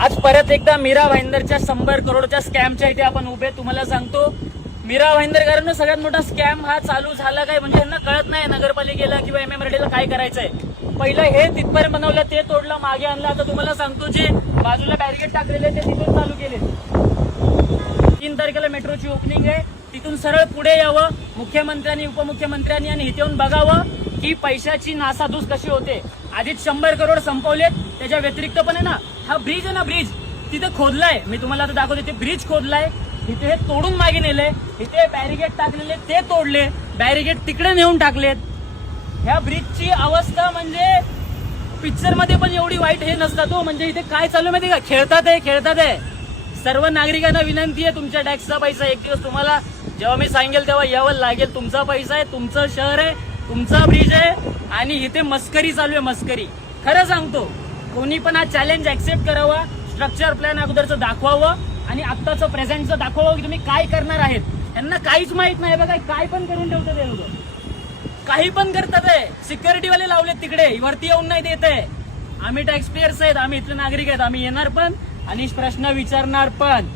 आज परत एकदा मीरा भाईंदरच्या 100 करोडच्या स्कॅमच्या इथे आपण उभे. तुम्हाला सांगतो मीरा भाईंदरकरांना सगळ्यात मोठा स्कॅम हा चालू झाला काय म्हणजे यांना कळत नाही नगरपालिकेला किंवा MMRDला काय करायचंय. पहिलं हे तिथपर्यंत बनवलं, ते तोडलं, मागे आणलं. आता तुम्हाला सांगतो जे बाजूला बॅरिकेड टाकलेले ते तिथून चालू केले. 3 तारखेला मेट्रोची ओपनिंग आहे, तिथून सरळ पुढे यावं मुख्यमंत्र्यांनी, उपमुख्यमंत्र्यांनी आणि इथे येऊन बघावं की पैशाची नासाधूस कशी होते. आधीच 100 करोड संपवलेत. त्याच्या व्यतिरिक्त पण आहे ना, हा ब्रिज आहे ना, ब्रिज तिथे खोदलाय. मी तुम्हाला आता दाखवते, ते ब्रिज खोदलाय, इथे हे तोडून मागे नेले, इथे बॅरिकेड टाकलेले ते तोडले, बॅरिकेड तिकडे नेऊन टाकलेत. ह्या ब्रिजची अवस्था म्हणजे पिक्चर मध्ये पण एवढी वाईट हे नसतात हो. म्हणजे इथे काय चालू माहिती का, खेळतात आहे. सर्व नागरिकांना विनंती आहे, तुमच्या टॅक्सचा पैसा एक दिवस तुम्हाला जेव्हा मी सांगेल तेव्हा यावं लागेल. तुमचा पैसा आहे, तुमचं शहर आहे, तुमचा ब्रिज आहे आणि इथे मस्करी चालू आहे, मस्करी. खरं सांगतो, कोणी पण हा चॅलेंज ऍक्सेप्ट करावा, स्ट्रक्चर प्लॅन अगोदरचं दाखवावं आणि आत्ताचं प्रेझेंटचं दाखवावं की तुम्ही काय करणार आहेत. यांना काहीच माहित नाही बघा, काय पण करून ठेवतात हे लोक, काही पण करतात आहे. सिक्युरिटीवाले लावलेत तिकडे, वरती येऊन नाही देत आहे. आम्ही टॅक्स पेयर्स आहेत, आम्ही इथले नागरिक आहेत, आम्ही येणार पण आणि प्रश्न विचारणार पण.